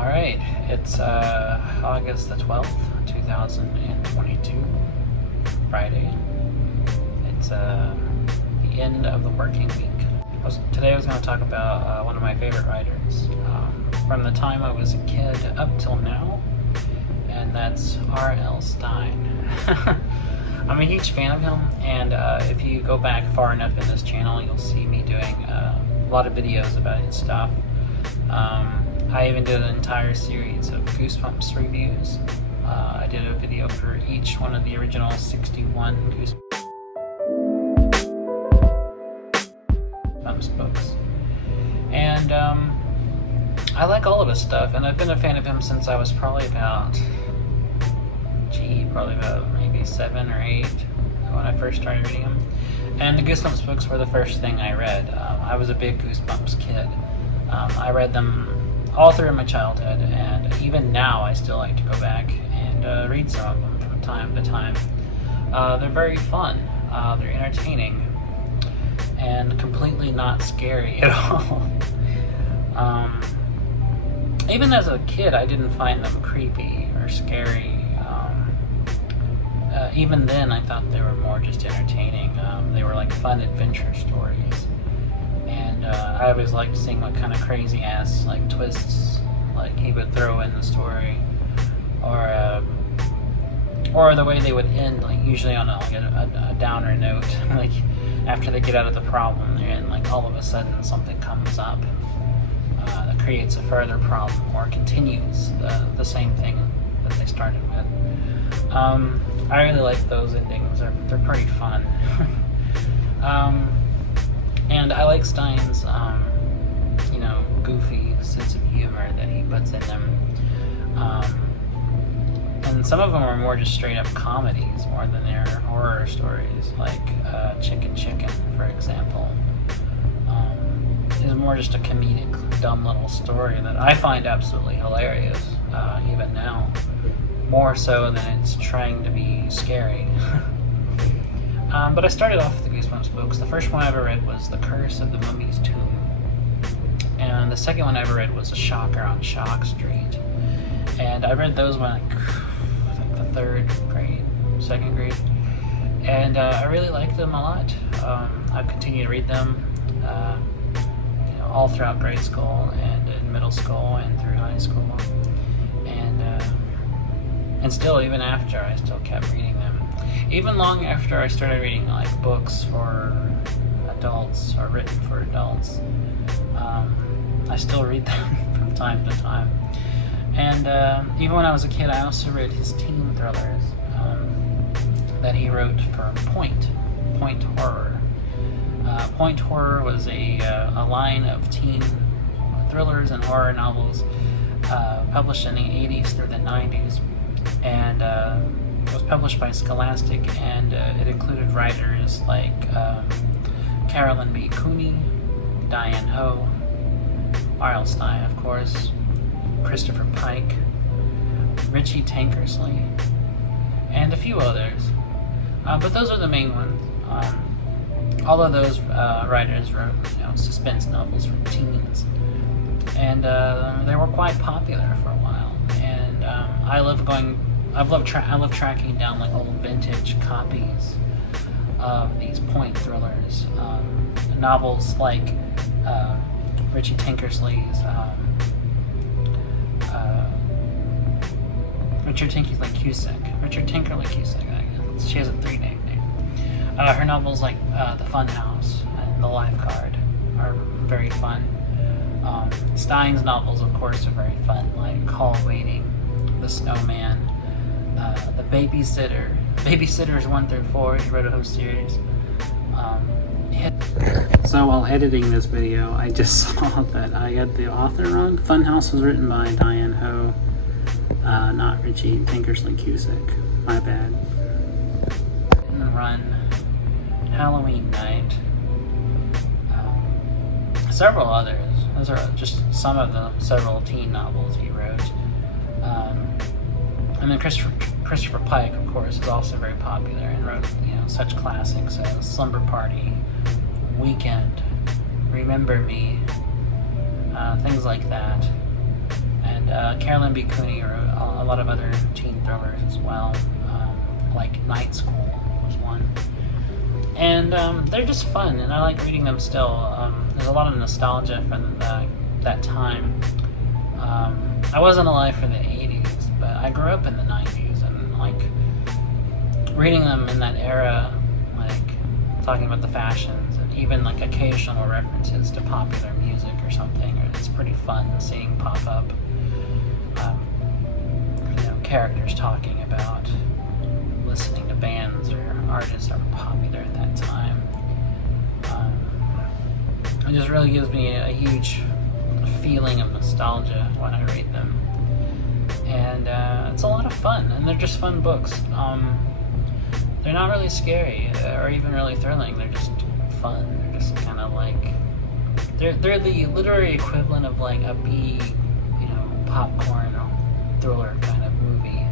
Alright, it's August the 12th, 2022, Friday. It's the end of the working week. Today I was going to talk about one of my favorite writers from the time I was a kid up till now, and that's R.L. Stine. I'm a huge fan of him, and if you go back far enough in this channel, you'll see me doing a lot of videos about his stuff. I even did an entire series of Goosebumps reviews. I did a video for each one of the original 61 Goosebumps books. And I like all of his stuff, and I've been a fan of him since I was probably about maybe 7 or 8 when I first started reading him. And the Goosebumps books were the first thing I read. I was a big Goosebumps kid. I read them all through my childhood, and even now I still like to go back and read some of them from time to time. They're very fun, they're entertaining, and completely not scary at all. Even as a kid, I didn't find them creepy or scary. Even then, I thought they were more just entertaining. They were like fun adventure stories. And I always liked seeing what kind of crazy ass like twists like he would throw in the story, or the way they would end, like usually on a downer note. Like after they get out of the problem, and like all of a sudden something comes up that creates a further problem or continues the same thing that they started with. I really like those endings. They're pretty fun. And I like Stine's, goofy sense of humor that he puts in them. And some of them are more just straight up comedies more than they're horror stories, like Chicken, for example. Is more just a comedic, dumb little story that I find absolutely hilarious, even now. More so than it's trying to be scary. But I started off with the Goosebumps books. The first one I ever read was The Curse of the Mummy's Tomb. And the second one I ever read was A Shocker on Shock Street. And I read those when I think the second grade. And I really liked them a lot. I've continued to read them all throughout grade school and in middle school and through high school. And still, even after, I still kept reading them. Even long after I started reading like books for adults or written for adults, I still read them from time to time. And even when I was a kid, I also read his teen thrillers that he wrote for Point Horror. Point Horror was a line of teen thrillers and horror novels published in the 80s through the 90s. And it was published by Scholastic, and it included writers like Carolyn B. Cooney, Diane Ho, R.L. Stine, of course, Christopher Pike, Richie Tankersley, and a few others. But those are the main ones. All of those writers wrote suspense novels for teens, and they were quite popular for a while. And I love tracking down like old vintage copies of these Point thrillers, novels like Richie Tankersley's Richard Tinkerly Cusick. She has a 3-name name. Her novels like The Fun House and The Lifeguard are very fun. Stine's novels, of course, are very fun, like Hall Waiting, The Snowman, The Babysitter, Babysitters 1 through 4. He wrote a whole series. So while editing this video, I just saw that I had the author wrong. Funhouse was written by Diane Ho, not Richie Tankersley Cusick. My bad. Run, Halloween Night, several others. Those are just some of the several teen novels he wrote. And then Christopher Pike, of course, is also very popular and wrote such classics as Slumber Party, Weekend, Remember Me, things like that. And Carolyn B. Cooney wrote a lot of other teen thrillers as well, like Night School was one. And they're just fun, and I like reading them still. There's a lot of nostalgia from that time. I wasn't alive for the 80s, but I grew up in the 90s, and like reading them in that era, like talking about the fashions, and even like occasional references to popular music or something, it's pretty fun seeing pop up. Characters talking about listening to bands or artists that were popular at that time. It just really gives me a huge feeling of nostalgia when I read them, and it's a lot of fun, and they're just fun books. They're not really scary or even really thrilling. They're just fun. They're just kind of like they're the literary equivalent of like a B, popcorn or thriller kind of movie.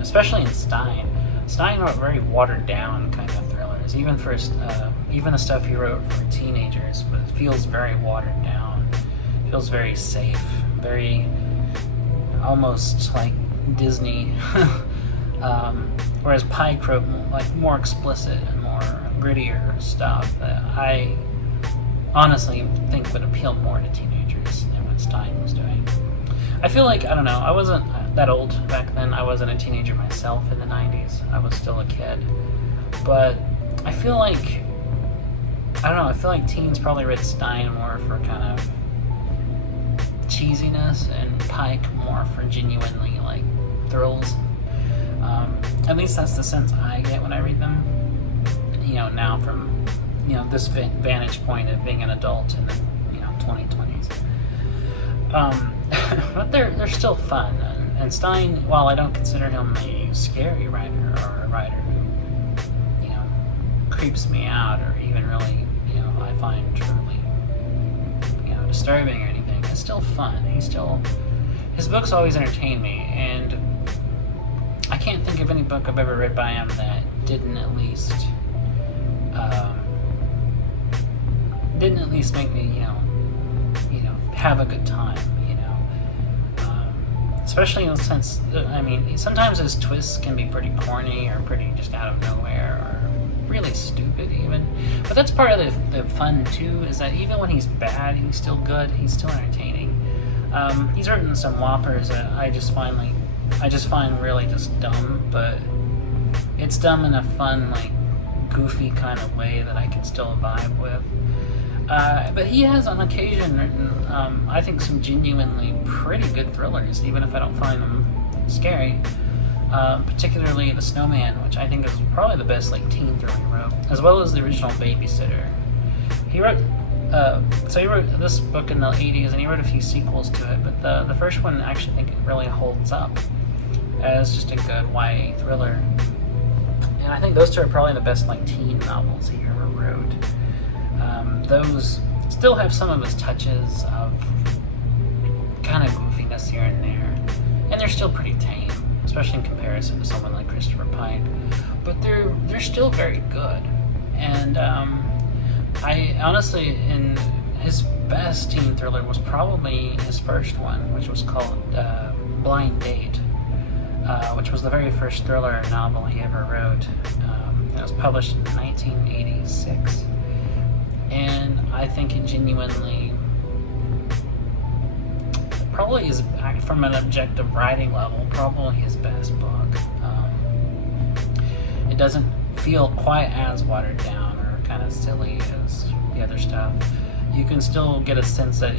Especially in Stein. Stein wrote very watered down kind of thrillers. Even the stuff he wrote for teenagers feels very watered down. Feels very safe, very almost like Disney. Whereas Pike wrote like more explicit and more grittier stuff that I honestly think would appeal more to teenagers than what Stein was doing. I feel like, I don't know, I wasn't that old back then. I wasn't a teenager myself in the 90s. I was still a kid. But I feel like, I feel like teens probably read Stein more for kind of cheesiness, and Pike more for genuinely like thrills. At least that's the sense I get when I read them. Now from this vantage point of being an adult in the 2020s. But they're still fun. And Stein, while I don't consider him a scary writer or a writer who creeps me out or even really I find truly disturbing or anything, it's still fun. His books always entertain me, and I can't think of any book I've ever read by him that didn't at least make me have a good time. Especially in the sense that, sometimes his twists can be pretty corny or pretty just out of nowhere or really stupid even. But that's part of the fun too, is that even when he's bad, he's still good, he's still entertaining. He's written some whoppers that I just find really just dumb, but it's dumb in a fun, like, goofy kind of way that I can still vibe with. But he has on occasion written, I think, some genuinely pretty good thrillers, even if I don't find them scary. Particularly The Snowman, which I think is probably the best like teen thriller he wrote, as well as the original Babysitter. He wrote this book in the 80s, and he wrote a few sequels to it, but the first one I actually think it really holds up as just a good YA thriller. And I think those two are probably the best like teen novels he ever wrote. Those still have some of his touches of kind of goofiness here and there, and they're still pretty tame, especially in comparison to someone like Christopher Pike. But they're still very good. And I honestly, in his best teen thriller was probably his first one, which was called Blind Date, which was the very first thriller novel he ever wrote. It was published in 1986. And I think it genuinely probably is, from an objective writing level, probably his best book. It doesn't feel quite as watered down or kind of silly as the other stuff. You can still get a sense that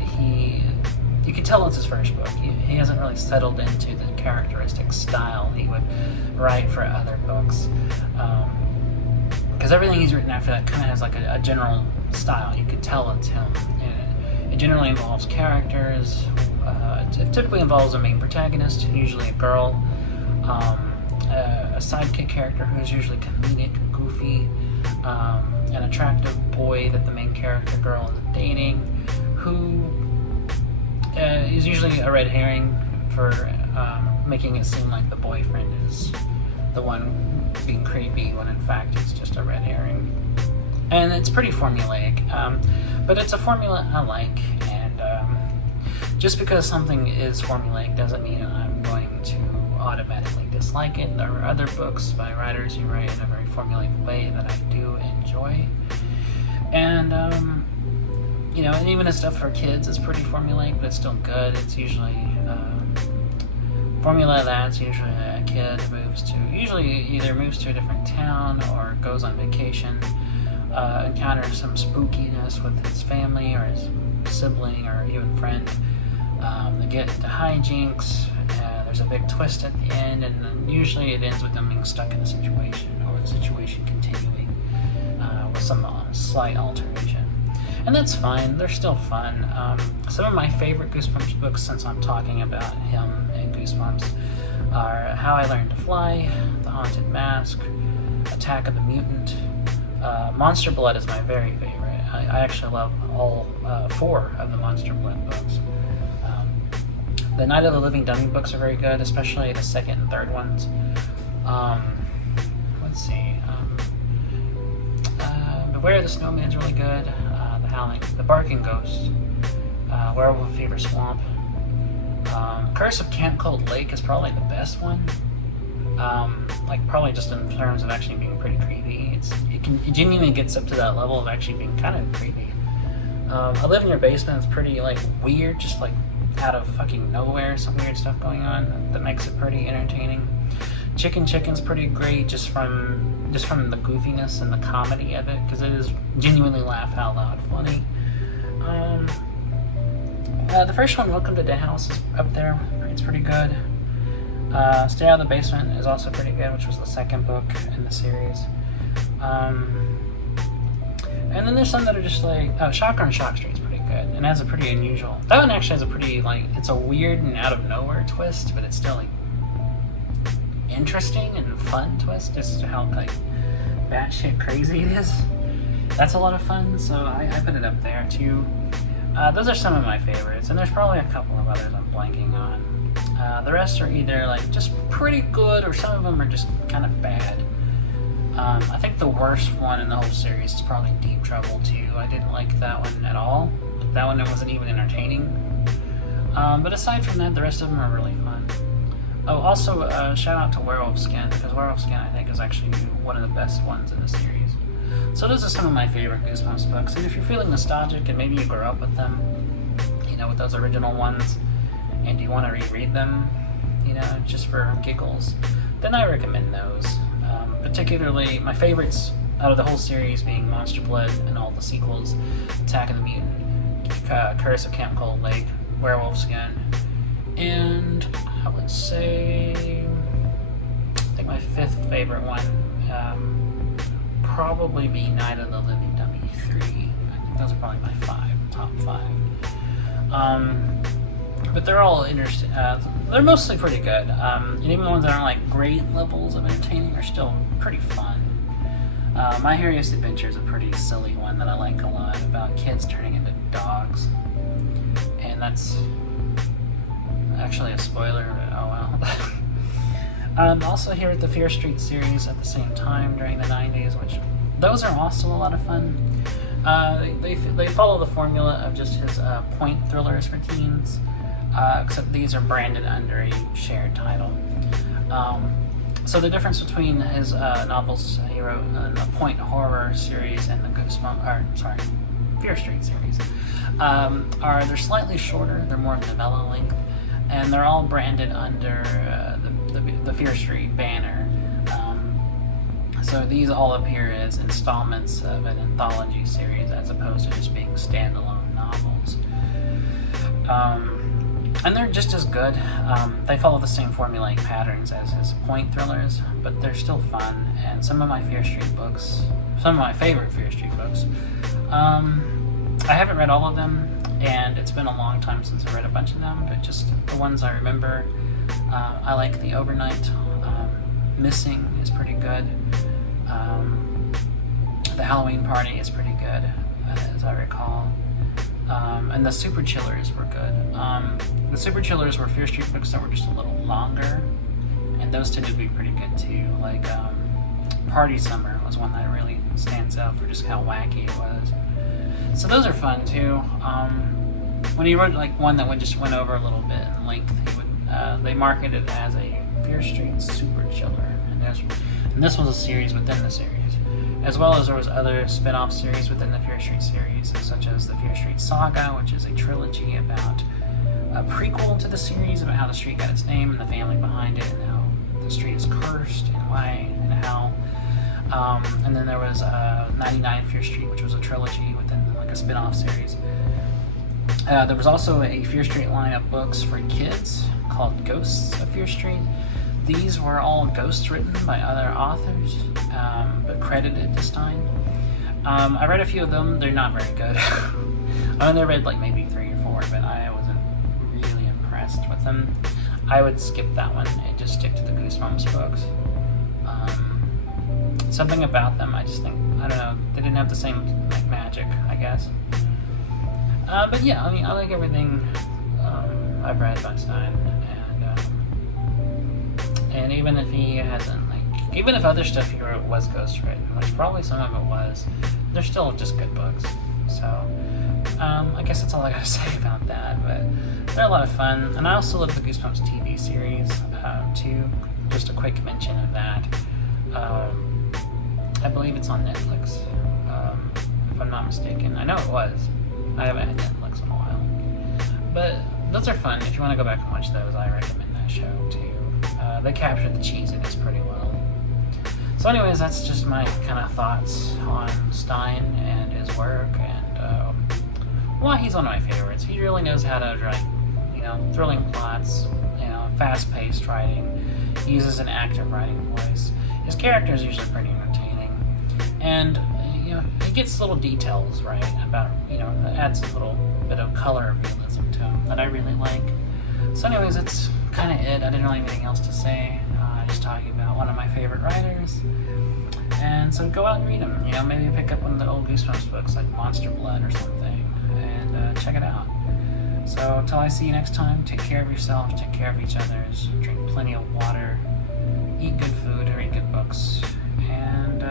you can tell it's his first book. He hasn't really settled into the characteristic style he would write for other books. Because everything he's written after that kind of has like a general style. You can tell it's him. It generally involves characters. It typically involves a main protagonist, usually a girl, a sidekick character who's usually comedic, goofy, an attractive boy that the main character girl is dating, who is usually a red herring for making it seem like the boyfriend is the one being creepy when in fact it's just a red herring. And it's pretty formulaic, but it's a formula I like, and just because something is formulaic doesn't mean I'm going to automatically dislike it. There are other books by writers who write in a very formulaic way that I do enjoy. And, and even the stuff for kids is pretty formulaic, but it's still good. It's usually formula that's usually a kid usually either moves to a different town or goes on vacation, encounters some spookiness with his family or his sibling or even friend. They get into hijinks. There's a big twist at the end, and then usually it ends with them being stuck in a situation or the situation continuing with some slight alteration. And that's fine. They're still fun. Some of my favorite Goosebumps books, since I'm talking about him in Goosebumps, are How I Learned to Fly, The Haunted Mask, Attack of the Mutant. Monster Blood is my very favorite. I actually love all 4 of the Monster Blood books. The Night of the Living Dummy books are very good, especially the second and third ones. Let's see. Beware the Snowman is really good. The Barking Ghost. Werewolf Fever Swamp. Curse of Camp Cold Lake is probably the best one. Probably just in terms of actually being pretty creepy. It genuinely gets up to that level of actually being kind of creepy. I Live in Your Basement is pretty weird, just out of fucking nowhere, some weird stuff going on that makes it pretty entertaining. Chicken's pretty great just from the goofiness and the comedy of it, because it is genuinely laugh out loud funny. The first one, Welcome to the House, is up there. It's pretty good. Stay Out of the Basement is also pretty good, which was the second book in the series. And then there's some that are just Shocker on Shock Street is pretty good, and has a pretty unusual. That one actually has a pretty it's a weird and out of nowhere twist, but it's still interesting and fun twist, just how batshit crazy it is. That's a lot of fun, so I put it up there too. Those are some of my favorites, and there's probably a couple of others I'm blanking on. The rest are either just pretty good, or some of them are just kind of bad. I think the worst one in the whole series is probably Deep Trouble 2. I didn't like that one at all. That one wasn't even entertaining. But aside from that, the rest of them are really fun. Oh, also, shout out to Werewolf Skin, because Werewolf Skin, I think, is actually one of the best ones in the series. So those are some of my favorite Goosebumps books, and if you're feeling nostalgic and maybe you grew up with them, with those original ones, and you want to reread them, just for giggles, then I recommend those. Particularly, my favorites out of the whole series being Monster Blood and all the sequels, Attack of the Mutant, Curse of Camp Cold Lake, Werewolf Skin, and I would say, I think my 5th favorite one probably be Night of the Living Dummy 3. I think those are probably my top 5. But they're all interesting. They're mostly pretty good. And even the ones that aren't great levels of entertaining are still pretty fun. My Hairiest Adventure is a pretty silly one that I like a lot, about kids turning into dogs. And that's actually a spoiler, but oh well. Also here at the Fear Street series at the same time during the 90s, which those are also a lot of fun. They follow the formula of just his point thrillers for teens, except these are branded under a shared title. So the difference between his novels he wrote in the Point Horror series and the Fear Street series are they're slightly shorter, they're more novella length, and they're all branded under the Fear Street banner. So these all appear as installments of an anthology series as opposed to just being standalone novels. And they're just as good. They follow the same formulaic patterns as his point thrillers, but they're still fun. And some of my favorite Fear Street books, I haven't read all of them, and it's been a long time since I read a bunch of them, but just the ones I remember. I like The Overnight. Missing is pretty good. The Halloween Party is pretty good, as I recall. And the Super Chillers were good. The Super Chillers were Fear Street books that were just a little longer, and those tended to be pretty good too. Party Summer was one that really stands out for just how wacky it was. So those are fun too. when he wrote like one that just went over a little bit in length, he would they marketed it as a Fear Street super chiller, and this was a series within the series, as well as there was other spin-off series within the Fear Street series, such as the Fear Street Saga, which is a trilogy about a prequel to the series about how the street got its name and the family behind it, and how the street is cursed and why and how. And then there was 99 Fear Street, which was a trilogy within like a spin-off series. There was also a Fear Street line of books for kids called Ghosts of Fear Street. These were all ghosts written by other authors, but credited to Stein. I read a few of them. They're not very good. I only read like maybe 3 or 4, but I wasn't really impressed with them. I would skip that one and just stick to the Goosebumps books. Something about them, I just think, I don't know, they didn't have the same like magic, I guess. But yeah, I mean, I like everything I've read by Stein, and even if he hasn't, like, even if other stuff he wrote was ghostwritten, which probably some of it was, they're still just good books. So, I guess that's all I gotta say about that, but they're a lot of fun. And I also love the Goosebumps TV series, too. Just a quick mention of that. I believe it's on Netflix, if I'm not mistaken. I know it was. I haven't had Netflix in a while. But those are fun. If you want to go back and watch those, I recommend that show too. They captured the cheesiness pretty well. So anyways, that's just my kind of thoughts on Stein and his work, and why he's one of my favorites. He really knows how to write, thrilling plots, fast-paced writing. He uses an active writing voice. His characters are usually pretty entertaining. And he gets little details right about, that adds a little bit of color of realism to him that I really like. So anyways, that's kind of it. I didn't really have anything else to say. Just talking about one of my favorite writers. And so go out and read them. Maybe pick up one of the old Goosebumps books like Monster Blood or something, and check it out. So until I see you next time, take care of yourself, take care of each others, drink plenty of water, eat good food, read good books, and